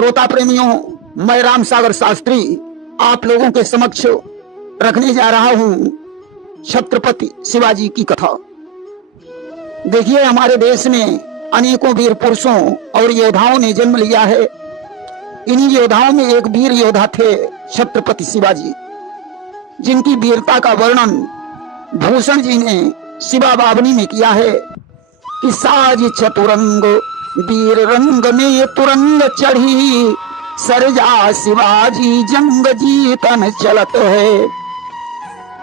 श्रोता प्रेमियों, मैं राम सागर शास्त्री आप लोगों के समक्ष रखने जा रहा हूं छत्रपति शिवाजी की कथा। देखिए, हमारे देश में अनेकों वीर पुरुषों और योद्धाओं ने जन्म लिया है। इन्हीं योद्धाओं में एक वीर योद्धा थे छत्रपति शिवाजी, जिनकी वीरता का वर्णन भूषण जी ने शिवा बावनी में किया है कि साज चतुरंग वीर रंग में तुरंग चढ़ी, सरजा शिवाजी जंग जीतन चलत है।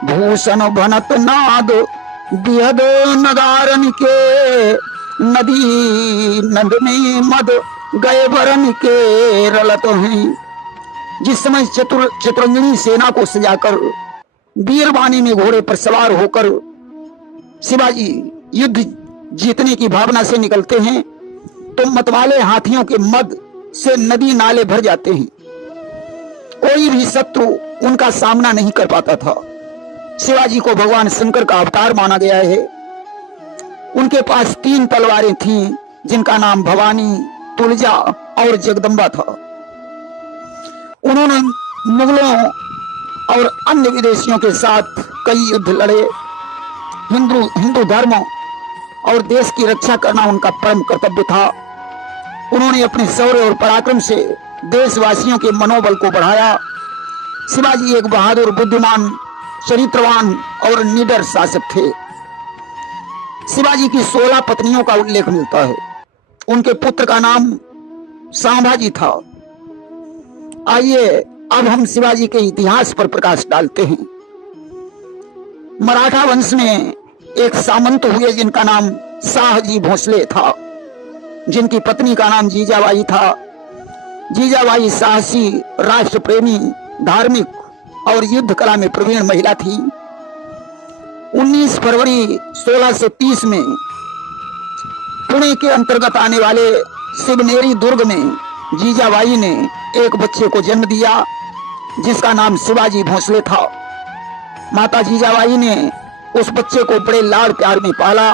भूषण भनत नाद बिहद नगारन के, नदी नंद में मद गए बरन के रलत हैं। जिस समय चतुरंगिणी सेना को सजाकर वीरवाणी में घोड़े पर सवार होकर शिवाजी युद्ध जीतने की भावना से निकलते हैं तो मतवाले हाथियों के मद से नदी नाले भर जाते हैं। कोई भी शत्रु उनका सामना नहीं कर पाता था। शिवाजी को भगवान शंकर का अवतार माना गया है। उनके पास 3 तलवारें थीं, जिनका नाम भवानी, तुलजा और जगदम्बा था। उन्होंने मुगलों और अन्य विदेशियों के साथ कई युद्ध लड़े। हिंदू धर्म और देश की रक्षा करना उनका परम कर्तव्य था। उन्होंने अपने शौर्य और पराक्रम से देशवासियों के मनोबल को बढ़ाया। शिवाजी एक बहादुर, बुद्धिमान, चरित्रवान और निडर शासक थे। शिवाजी की 16 पत्नियों का उल्लेख मिलता है। उनके पुत्र का नाम संभाजी था। आइए अब हम शिवाजी के इतिहास पर प्रकाश डालते हैं। मराठा वंश में एक सामंत हुए जिनका नाम शाहजी भोसले था, जिनकी पत्नी का नाम जीजाबाई था। जीजाबाई साहसी, राष्ट्र प्रेमी, धार्मिक और युद्ध कला में प्रवीण महिला थी। 19 फरवरी 1630 में पुणे के अंतर्गत आने वाले शिवनेरी दुर्ग में जीजाबाई ने एक बच्चे को जन्म दिया जिसका नाम शिवाजी भोसले था। माता जीजाबाई ने उस बच्चे को बड़े लाड़ प्यार में पाला,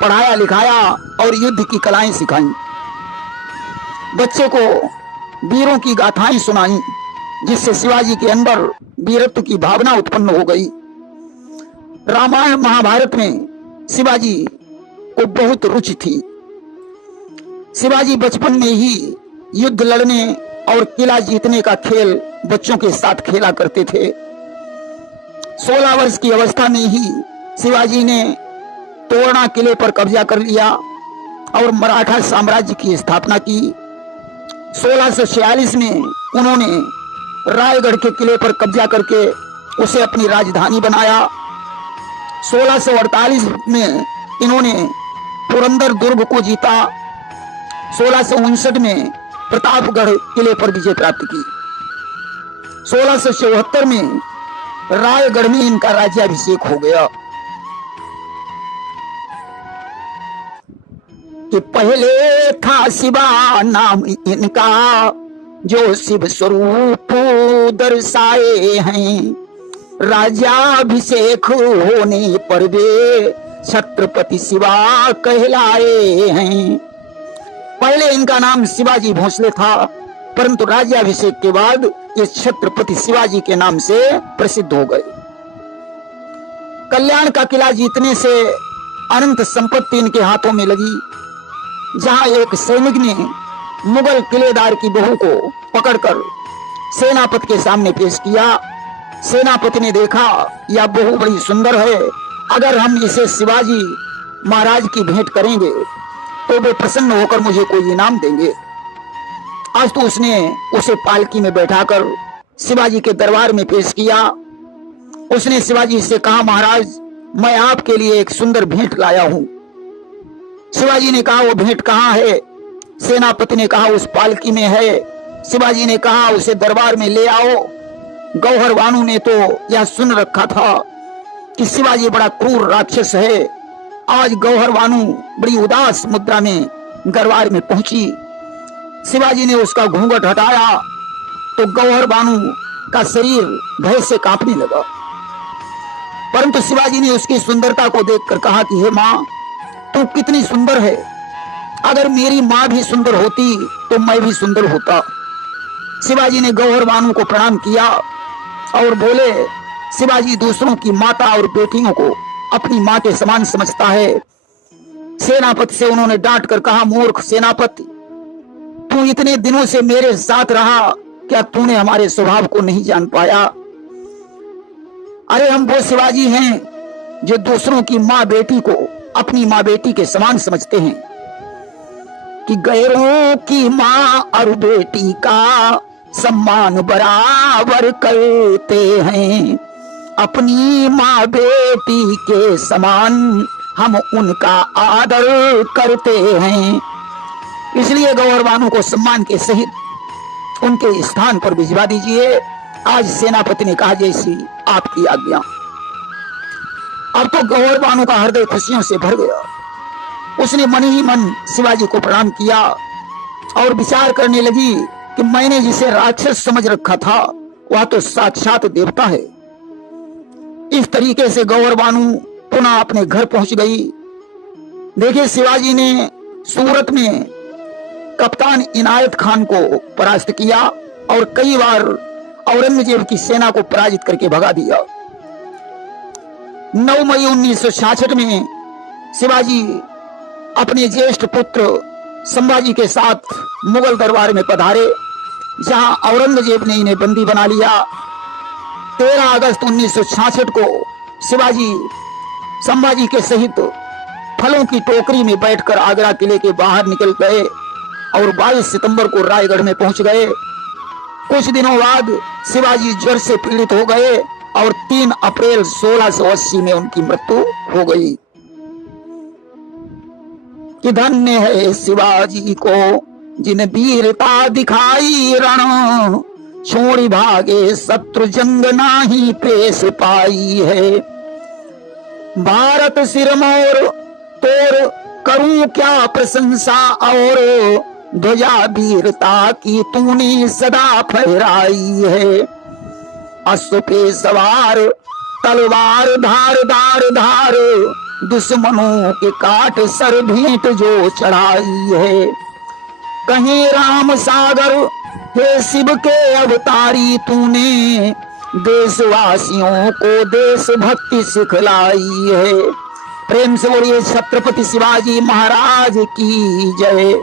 पढ़ाया लिखाया और युद्ध की कलाएं सिखाई। बच्चे को वीरों की गाथाएं सुनाई, जिससे शिवाजी के अंदर वीरत्व की भावना उत्पन्न हो गई। रामायण महाभारत में शिवाजी को बहुत रुचि थी। शिवाजी बचपन में ही युद्ध लड़ने और किला जीतने का खेल बच्चों के साथ खेला करते थे। 16 वर्ष की अवस्था में ही शिवाजी ने तोरणा किले पर कब्जा कर लिया और मराठा साम्राज्य की स्थापना की। 1646 में उन्होंने रायगढ़ के किले पर कब्जा करके उसे अपनी राजधानी बनाया। 1648 में इन्होंने पुरंदर दुर्ग को जीता। 1659 में प्रतापगढ़ किले पर विजय प्राप्त की। 1674 में रायगढ़ में इनका राज्याभिषेक हो गया। कि पहले था शिवा नाम इनका, जो शिव स्वरूप दर्शाए हैं। राज्याभिषेक होने पर वे छत्रपति शिवा कहलाए हैं। पहले इनका नाम शिवाजी भोसले था, परंतु राज्याभिषेक के बाद ये छत्रपति शिवाजी के नाम से प्रसिद्ध हो गए। कल्याण का किला जीतने से अनंत संपत्ति इनके हाथों में लगी। जहां एक सैनिक ने मुगल किलेदार की बहू को पकड़कर सेनापति के सामने पेश किया। सेनापति ने देखा, यह बहू बड़ी सुंदर है, अगर हम इसे शिवाजी महाराज की भेंट करेंगे तो वे प्रसन्न होकर मुझे कोई इनाम देंगे। आज तो उसने उसे पालकी में बैठाकर शिवाजी के दरबार में पेश किया। उसने शिवाजी से कहा, महाराज, मैं आपके लिए एक सुंदर भेंट लाया हूं। शिवाजी ने कहा, वो भेंट कहाँ है? सेनापति ने कहा, उस पालकी में है। शिवाजी ने कहा, उसे दरबार में ले आओ। गौहर बानू ने तो यह सुन रखा था कि शिवाजी बड़ा क्रूर राक्षस है। आज गौहर बानू बड़ी उदास मुद्रा में दरबार में पहुंची। शिवाजी ने उसका घूंघट हटाया तो गौहर बानू का शरीर भय से कांपने लगा। परंतु शिवाजी ने उसकी सुंदरता को देखकर कहा कि हे मां, तू कितनी सुंदर है। अगर मेरी मां भी सुंदर होती तो मैं भी सुंदर होता। शिवाजी ने गौहर बानू को प्रणाम किया और बोले, शिवाजी दूसरों की माता और बेटियों को अपनी मां के समान समझता है। सेनापति से उन्होंने डांट कर कहा, मूर्ख सेनापति, तू इतने दिनों से मेरे साथ रहा, क्या तूने हमारे स्वभाव को नहीं जान पाया? अरे हम वो शिवाजी हैं जो दूसरों की माँ बेटी को अपनी माँ बेटी के समान समझते हैं, कि गैरों की माँ और बेटी का सम्मान बराबर करते हैं, अपनी माँ बेटी के समान हम उनका आदर करते हैं। इसलिए गौहर बानू को सम्मान के सहित उनके स्थान पर भिजवा दीजिए। आज सेनापति ने कहा, जैसी आपकी आज्ञा। अब तो गौहर बानू का हृदय खुशियों से भर गया। उसने मन ही मन शिवाजी को प्रणाम किया और विचार करने लगी कि मैंने जिसे राक्षस समझ रखा था वह तो साक्षात देवता है। इस तरीके से गौहर बानू पुनः अपने घर पहुंच गई। देखिए, शिवाजी ने सूरत में कप्तान इनायत खान को परास्त किया और कई बार औरंगजेब की सेना को पराजित करके भगा दिया। 9 मई 1966 में शिवाजी अपने ज्येष्ठ पुत्र संभाजी के साथ मुगल दरबार में पधारे, जहां औरंगजेब ने इन्हें बंदी बना लिया। 13 अगस्त 1966 को शिवाजी संभाजी के सहित फलों की टोकरी में बैठकर आगरा किले के बाहर निकल गए और 22 सितंबर को रायगढ़ में पहुंच गए। कुछ दिनों बाद शिवाजी ज्वर से पीड़ित हो गए और 3 अप्रैल 1680 में उनकी मृत्यु हो गई। कि धन्य है शिवाजी को जिन वीरता दिखाई, रण छोड़ी भागे शत्रु जंग नाही पेश पाई है। भारत सिरमौर तोर करूं क्या प्रशंसा, और ध्वजा वीरता की तूने सदा फहराई है। अश्व पे सवार तलवार धारदार धार, दुश्मनों के काट सर भेंट जो चढ़ाई है। कहीं राम सागर हे शिव के अवतारी, तूने देशवासियों को देशभक्ति सिखलाई है। प्रेम से बोलिए छत्रपति शिवाजी महाराज की जय।